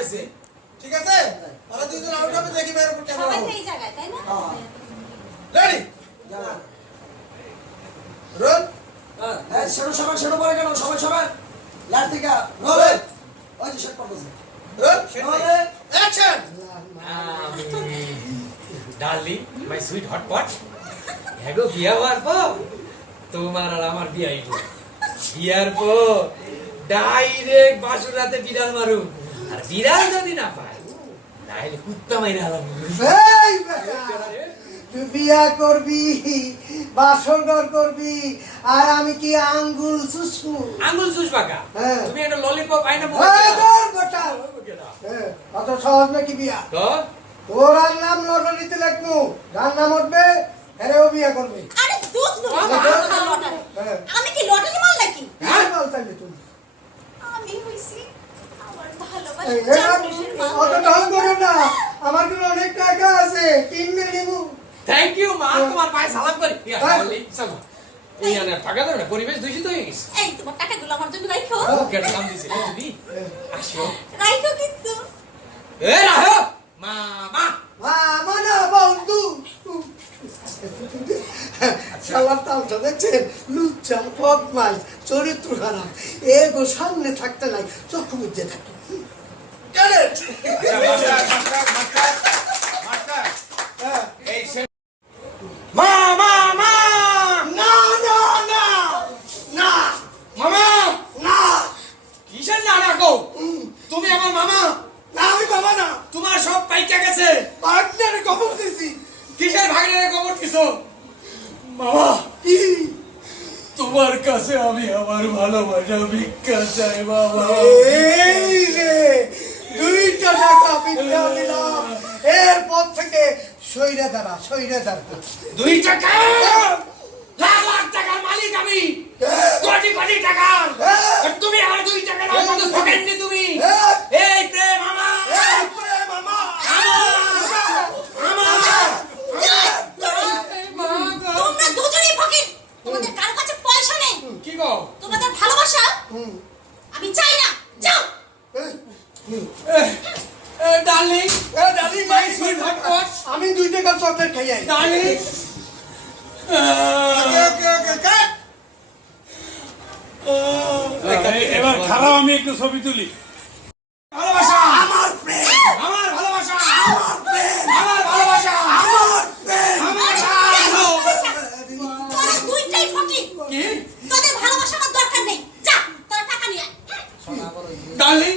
হয়েছে ঠিক আছে ওরা দুইজন আউট হবে দেখি বের উপর ক্যামেরা সবাই এই জায়গায় তাই না রেডি রোল হ্যাঁ সেটা পরে কেন সবাই লাইট থেকে রোল ওই যে শেট করতেছে roll action darling my sweet hot pot হ্যাগো বিয়া হওয়ার পর তোমার আর আমার বিয়া হইব বিয়ার পর ডাইরেক্ট বাসুরাতে বিড়াল মারু আর বিড়াল যদি না পায় তাহলে কুত্তা মাইরা আলাম এই তুই বিয়া করবি বাসর ঘর করবি আর আমি কি আঙ্গুল চুষবো আঙ্গুল চুষবাকা হ্যাঁ। তুমি একটা ললিপপ আইনা অত সহজ নাকি বিয়া তো তোর আর নাম লটারিতে লিখবো যার নাম উঠবে হেরেও বিয়া করবে আরে দুধ নো হ্যাঁ। আমি কি লটারি মাল নাকি হ্যাঁ বলতালি তুমি আমি হইছি আমার এই, ভালোবাসা অত ঢং করো না আমার কিন্তু অনেক টাকা আছে কিনবে নিবো থ্যাংক ইউ মা তোমার পায়ে সালাম করি হ্যাঁ। চলো এই আনে টাকা দাও না পরিবেশ দূষিত হয়ে গেছে এই তোমার টাকাগুলো আমার জন্য রাখো কেটে কাম দিছে তুমি আসো রাখো কিন্তু এ রাহো মামা মামা না বন্ধু শালার তালটা দেখছেন লুচ্চা বদমাইশ চরিত্র খারাপ এগো সামনে থাকতে নাই চক্ষু বুঝতে থাকে কারেক্ট মা মা মা না না না না মামা না কিসের না রাখো তুমি আমার মামা না আমি বাবা না তোমার সব পাইকা গেছে পার্টনারে খবর দিছি কিসের ভাগের খবর দিছো মামা কি তোমার কাছে আমি আমার ভালোবাসা ভিক্ষা চাই বাবা এই রে 2 টাকা ভিক্ষা দিলাম এরপর থেকে সইরা দাঁড়া 2 টাকা লাখ লাখ টাকার মালিক আমি কোটি কোটি টাকার আর তুমি আমার 2 টাকা দাও কত ঠকেননি তুমি এই প্রেম আমার তোমরা দুজনেই ফকির তোমাদের কারো কাছে পয়সা নেই কি গো তোমাদের ভালোবাসা আমি চাই না যাও ডার্লিং মাই সুইট হট পট আমি 2 টাকা চকলেট খাই আই ডার্লিং এবার খারাপ আমি একটু ছবি তুলি ভালোবাসা আমার প্রেম আমার ভালোবাসা আমার প্রেম আমার ভালোবাসা আমার প্রেম আমার তোরা দুইটাই ফকির কি তোদের ভালোবাসা আমার দরকার নেই যা তোরা টাকা নিয়ে আয় ডার্লিং